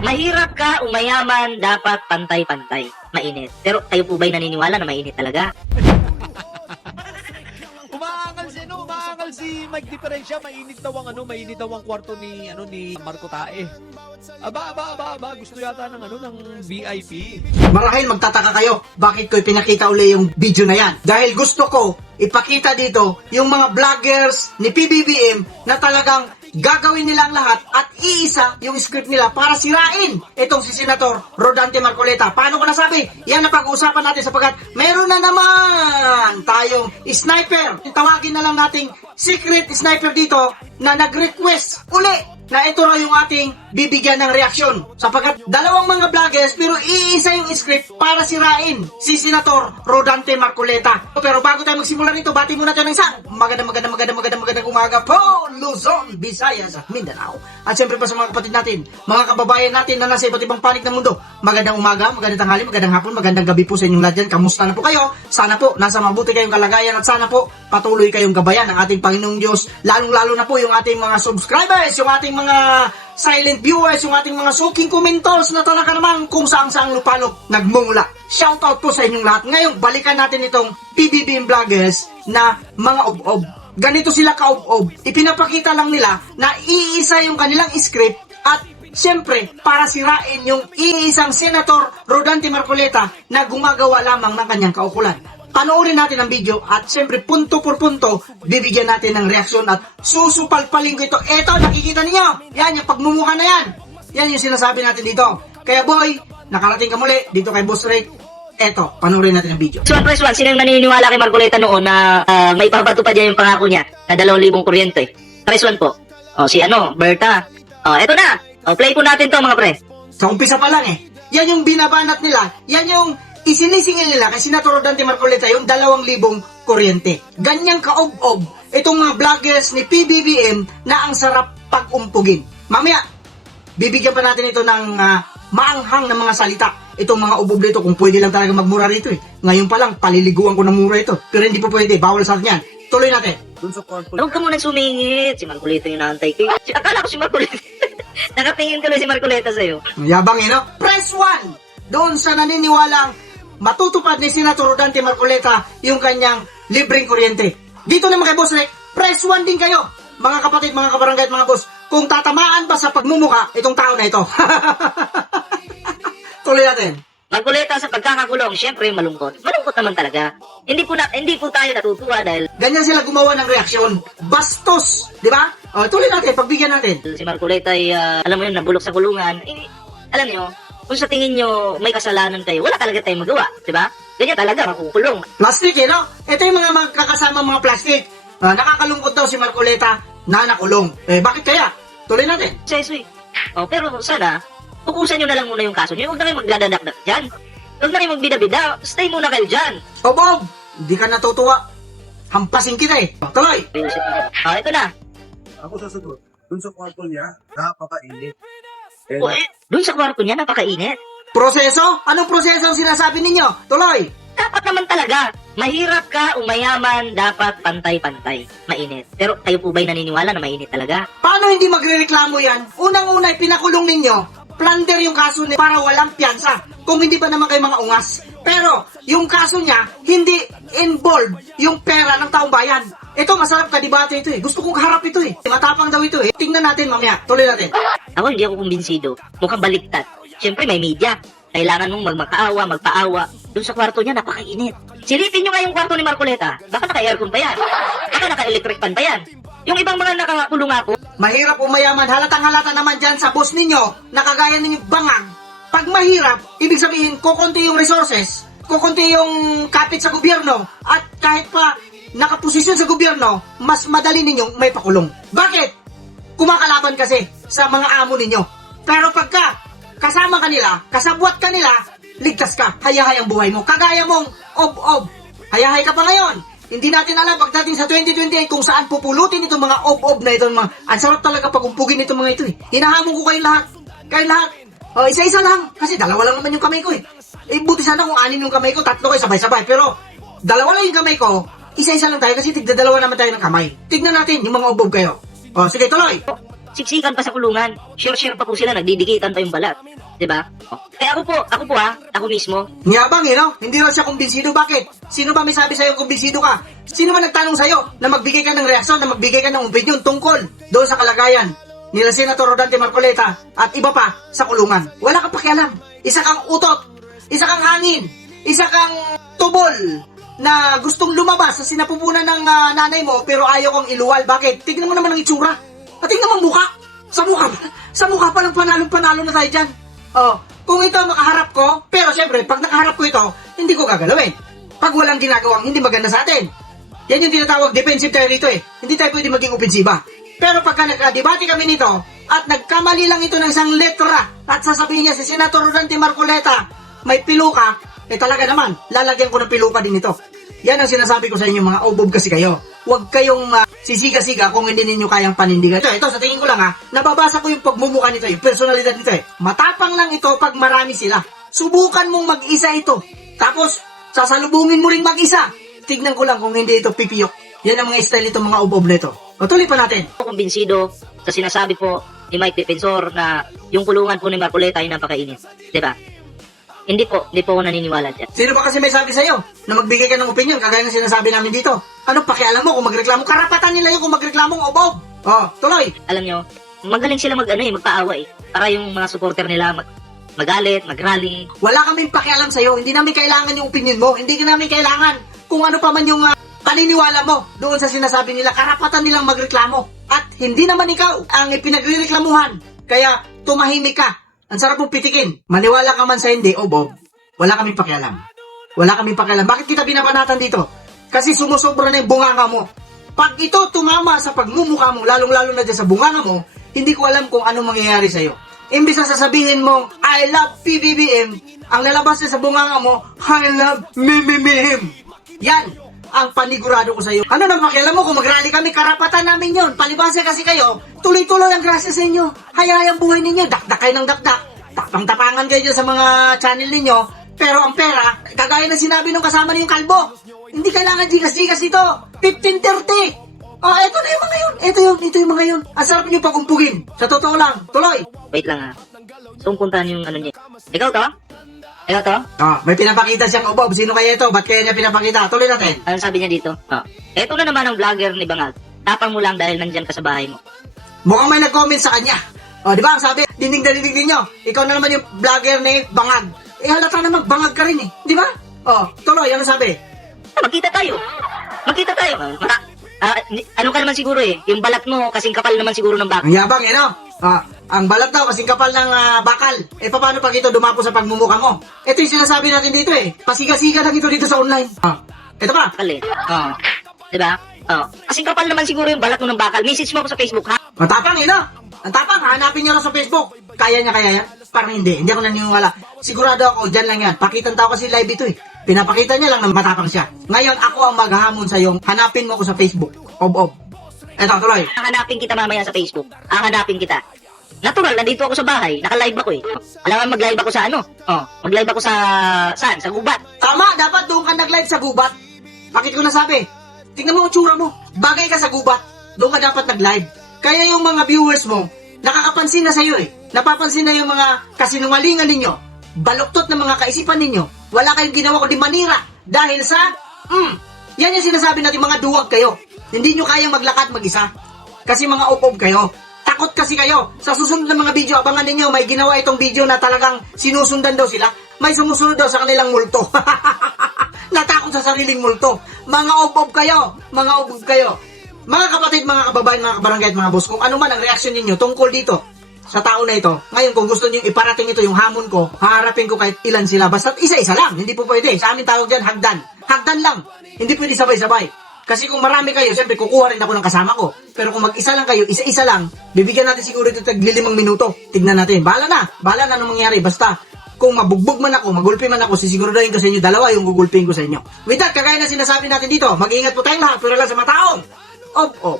Mahirap ka, umayaman, dapat pantay-pantay. Mainit. Pero kayo po ba'y naniniwala na mainit talaga? Umaangal si Mike Diferensya, mainit daw ang kwarto ni Marco Tae. Aba, gusto yata ng VIP. Marahil magtataka kayo, bakit ko ipinakita uli yung video na yan? Dahil gusto ko ipakita dito yung mga vloggers ni PBBM na talagang gagawin nilang lahat at iisa yung script nila para sirain itong si Senator Rodante Marcoleta. Paano ko nasabi? Yan ang pag-uusapan natin sapagkat meron na naman tayong sniper. Tawagin na lang nating secret sniper dito na nag-request uli na ito raw yung ating bibigyan ng reaksyon. Sapagkat dalawang mga vloggers pero iisa yung script para sirain si Senator Rodante Marcoleta. Pero bago tayo magsimula nito, bati muna tayo ng isang magandang umaga po, Luzon, Visayas at Mindanao. At siyempre pa sa mga kapatid natin, mga kababayan natin na nasa iba't ibang panig ng mundo. Magandang umaga, magandang tanghali, magandang hapon, magandang gabi po sa inyong lahat dyan. Kamusta na po kayo? Sana po nasa mabuti kayong kalagayan at sana po patuloy kayong gabayan ng ating Panginoong Diyos. Lalong-lalo na po yung ating mga subscribers, yung ating mga silent viewers, yung ating mga suking commenters na talaga naman kung saan-saang lupalok nagmumula. Shoutout po sa inyong lahat. Ngayon, balikan natin itong PBBM vloggers na mga ob-ob. Ganito sila ka-ob-ob. Ipinapakita lang nila na iisa yung kanilang script at siyempre, para sirain yung iisang Senator Rodante Marcoleta na gumagawa lamang ng kanyang kaukulan. Panoorin natin ang video at siyempre punto por punto bibigyan natin ng reaksyon at susupalpalin ko ito. Eto, nakikita niyo? Yan, yung pagmumukha na yan. Yan yung sinasabi natin dito. Kaya boy, nakarating ka muli dito kay Boss Rick. Eto, panoorin natin ang video. So, press 1, sino yung naniniwala kay Marcoleta noon na may papatupad niya yung pangako niya na 2,000 kuryente? Press 1 po. O, si Berta. O, eto na. O, play po natin to mga pre. Sa umpisa pa lang yan yung binabanat nila. Yan yung isinisingil nila kay Senator Rodante Marcoleta yung 2,000 kuryente. Ganyang kaob-ob itong mga vloggers ni PBBM na ang sarap pag-umpugin. Mamaya, bibigyan pa natin ito ng maanghang na mga salita. Itong mga ubob dito, kung pwede lang talaga magmura rito Ngayon pa lang, paliliguan ko ng mura ito. Pero hindi po pwede, bawal sa akin yan. Tuloy natin. Huwag ka muna sumingit. Si Marcoleta yung naantay ko. Akala ko si Marcoleta. Nakatingin tuloy si Marcoleta sa'yo. Yabang no? Press 1! Doon sa naniniwalang matutupad ni Senator Rodante Marcoleta yung kanyang libreng kuryente. Dito naman kay Boss Rick, press 1 din kayo. Mga kapatid, mga kabarangay at mga boss, kung tatamaan ba sa pagmumuka itong tao na ito. Tuloy natin. Marcoleta sa pagkakakulong, syempre malungkot. Malungkot naman talaga. Hindi po tayo natutuwa dahil Ganyan sila gumawa ng reaksyon. Bastos, di ba? O, tuloy natin, pagbigyan natin. si Marcoleta ay, alam mo yun, nabulok sa kulungan. Alam nyo, kung sa tingin nyo may kasalanan kayo, wala talaga tayong magawa, di ba? Ganyan talaga, makukulong. Plastic, no? Ito yung mga magkakasama mga plastic. Nakakalungkot daw si Marcoleta na nakulong. Bakit kaya? Tuloy natin. Seswi. Pero sana, pukusan nyo na lang muna yung kaso nyo. Huwag na kayo magdadakdak dyan. Huwag na kayo magbida-bida. Stay muna kayo dyan. O Bob, hindi ka natutuwa. Hampasin kita Tuloy. Ito na. Ako sasagot, dun sa kwarto niya, napakainit. Dun sa kwarto niya, napakainit. Proseso? Anong proseso ang sinasabi ninyo? Tuloy. Dapat naman talaga. Mahirap ka, umayaman, dapat pantay-pantay. Mainit. Pero kayo po ba'y naniniwala na mainit talaga? Paano hindi magrereklamo yan? Unang-una, pinakulong ninyo. Plunder yung kaso niya para walang piyansa. Kung hindi pa naman kayo mga ungas. Pero, yung kaso niya, hindi involved yung pera ng taong bayan. Ito, masarap ka debate ito Gusto kong kaharap ito Matapang daw ito Tingnan natin mamaya. Tuloy natin. Ako hindi ako kumbinsido. Mukhang baliktad. Siyempre may media. Kailangan mong magpaawa. Doon sa kwarto niya, napakainit. Silipin nyo nga yung kwarto ni Marcoleta. Baka naka-aircon pa yan. Baka naka-electric fan pa yan. Yung ibang mga nakakulong ako. Mahirap umayaman. Halatang-halata naman dyan sa boss ninyo. Nakagaya ninyo bangag. Pag mahirap, ibig sabihin, kukunti yung resources. Kukunti yung kapit sa gobyerno. At kahit pa nakaposisyon sa gobyerno, mas madali ninyong may pakulong. Bakit? Kumakalaban kasi sa mga amo ninyo. Pero pagka kasama kanila, kasabwat kanila, ligtas ka, hayahay ang buhay mo. Kagaya mong ob-ob. Hayahay ka pa ngayon. Hindi natin alam pagdating sa 2028 kung saan pupulutin itong mga ob-ob na ito. Ang sarap talaga pag-umpugin itong mga ito Hinahamon ko kayong lahat. Kayong lahat. Isa-isa lang. Kasi dalawa lang naman yung kamay ko buti sana kung 6 yung kamay ko, 3 ko sabay-sabay. Pero, dalawa lang yung kamay ko, isa-isa lang tayo kasi tigdadalawa naman tayo ng kamay. Tignan natin yung mga ob-ob kayo. Sige, tuloy. nagsiksikan pa sa kulungan. Share pa po sila, nagdidikitan pa yung balat. 'Di ba? Ako po ako mismo. Niyabang no? Hindi raw siya kumbinsido. Bakit? Sino ba may sabi sa'yo kumbinsido ka? Sino ba nagtanong sa'yo na magbigay ka ng reaksyon, na magbigay ka ng opinion tungkol doon sa kalagayan nila Senator Rodante Marcoleta at iba pa sa kulungan? Wala kang pakialam. Isa kang utot, isa kang hangin, isa kang tubol na gustong lumabas sa sinapupunan ng nanay mo pero ayaw kong iluwal. Bakit? Tignan mo naman ang itsura. At tignan mo ang mukha. Sa mukha pa lang panalo na tayo dyan. Kung ito makaharap ko, pero syempre, pag nakaharap ko ito, hindi ko gagalawin. Pag walang ginagawang hindi maganda sa atin. Yan yung tinatawag defensive tayo rito eh. Hindi tayo pwede maging opensiba. Pero pagka nagka-debate kami nito, at nagkamali lang ito ng isang letra, at sasabihin niya si Senator Rodante Marcoleta, may piluka, talaga naman, lalagyan ko ng piluka din ito. Yan ang sinasabi ko sa inyo, mga obob kasi kayo. Huwag kayong sisiga-siga kung hindi ninyo kayang panindigan. Ito, sa tingin ko lang nababasa ko yung pagmumukha nito, yung personalidad nito Matapang lang ito pag marami sila. Subukan mong mag-isa ito. Tapos, sasalubungin mo ring mag-isa. Tignan ko lang kung hindi ito pipiyok. Yan ang mga style nito, mga obob na ito. Tuloy pa natin. Ako kumbinsido sa sinasabi po ni Mike Defensor na yung kulungan po ni Marcoleta ay napakainit. 'Di ba? Hindi po ako naniniwala dyan. Sino ba kasi may sabi sa'yo na magbigay ka ng opinion kagaya ng sinasabi namin dito? Anong pakialam mo kung magreklamo? Karapatan nila yun kung magreklamo ng obob. Tuloy. Alam nyo, magaling sila magpaawa para yung mga supporter nila magalit, mag-rally. Wala kaming pakialam sa'yo. Hindi namin kailangan yung opinion mo. Hindi ka namin kailangan kung ano pa man yung paniniwala mo doon sa sinasabi nila. Karapatan nilang magreklamo. At hindi naman ikaw ang pinagrereklamuhan. Kaya tumahimik ka. Ang sarap mong pitikin. Maniwala ka man sa hindi, Bob. Wala kaming pakialam. Wala kaming pakialam. Bakit kita binabanatan dito? Kasi sumusobra na yung bunganga mo. Pag ito tumama sa pagmumukha mo, lalong-lalo na dyan sa bunganga mo, hindi ko alam kung anong mangyayari sa'yo. Imbis na sasabihin mo, I love PBBM, ang lalabas na sa bunganga mo, I love Mimimim. Yan ang panigurado ko sa'yo. Ano nang pakialam mo kung mag-rally kami? Karapatan namin yon. Palibasa kasi kayo, tuloy-tuloy ang grasya sa inyo. Hayayang buhay ninyo, dakdak kayo ng dakdak. Tapang-tapangan kayo dyan sa mga channel ninyo. Pero ang pera, kagaya na sinabi nung kasama niyong kalbo, hindi kailangan gigas-gigas ito. 15-30. Eto na yung mga yun. Ito yung mga yun. Ang sarap niyo pagumpugin. Sa totoo lang. Tuloy. Wait lang So, puntahan yung niya. Ikaw to? May pinapakita siyang obob. Sino kaya ito? Ba't kaya niya pinapakita? Tuloy natin. Ano sabi niya dito? Eto na naman ang vlogger ni Bangag. Tapang mo lang dahil nandyan ka sa bahay mo. Mukhang may nag-comment sa kanya. Di ba? Ang sabi, dinig na dinig ninyo. Ikaw na naman yung vlogger ni Bangag. Halata naman, bangag ka rin Di ba? Tuloy, ano sabi? Magkita tayo. Ano ka naman siguro yung balat mo kasing kapal naman siguro ng bakal. Ang yabang no? Ang balat daw kasing kapal ng bakal. Paano pag ito dumapo sa pagmumukha mo? Ito yung sinasabi natin dito Pasiga-siga lang ito dito sa online. Ito pa. Bakal Diba? Kasing kapal naman siguro yung balat mo ng bakal. Message mo ako sa Facebook, ha? Matapang no? Ang tapang, hanapin niyo lang sa Facebook. Kaya niya yan? Parang hindi ako naniniwala. Sigurado ako, dyan lang yan. Pakitang tao kasi live ito Pinapakita niya lang na matapang siya. Ngayon, ako ang maghahamon sa'yo. Hanapin mo ako sa Facebook. Ob. Eto, tuloy. Hanapin kita mamaya sa Facebook. Hanapin kita. Natural, nandito ako sa bahay. Naka-live ako Alam mag-live ako sa ano? Mag-live ako sa... Saan? Sa gubat. Tama, dapat doon ka nag-live sa gubat. Bakit ko nasabi? Tingnan mo ang tsura mo. Bagay ka sa gubat. Doon ka dapat nag-live. Kaya yung mga viewers mo, nakakapansin na sa'yo Napapansin na yung mga kasinungalingan ninyo. Baluktot na mga kaisipan ninyo. Wala kayong ginawa kundi manira. Dahil sa... yan yung sinasabi natin, mga duwag kayo. Hindi nyo kayang maglakad mag-isa. Kasi mga opob kayo. Takot kasi kayo. Sa susunod na mga video, abangan ninyo, may ginawa itong video na talagang sinusundan daw sila. May sumusunod daw sa kanilang multo. Natakot sa sariling multo. Mga opob kayo. Mga opob kayo. Mga kapatid, mga kababayan, mga kabarangay at mga boss, kung ano man ang reaksyon ninyo tungkol dito sa tao na ito. Ngayon, kung gusto niyo iparating ito yung hamon ko, haharapin ko kahit ilan sila. Basta isa-isa lang. Hindi po pwede. Sa amin tawag dyan, hagdan. Hagdan lang. Hindi pwede sabay-sabay. Kasi kung marami kayo, siyempre kukuha rin ako ng kasama ko. Pero kung mag-isa lang kayo, isa-isa lang, bibigyan natin siguro ito tagli 5 minuto. Tignan natin. Bahala na anong mangyari. Basta, kung mabugbog man ako, magulpi man ako, sisiguraduhin ko sa inyo, 2 yung gugulpin ko sa inyo. With that, kagaya na sinasabi natin dito, mag-iingat po tayong lahat, pero lang sa mga taong. Ob.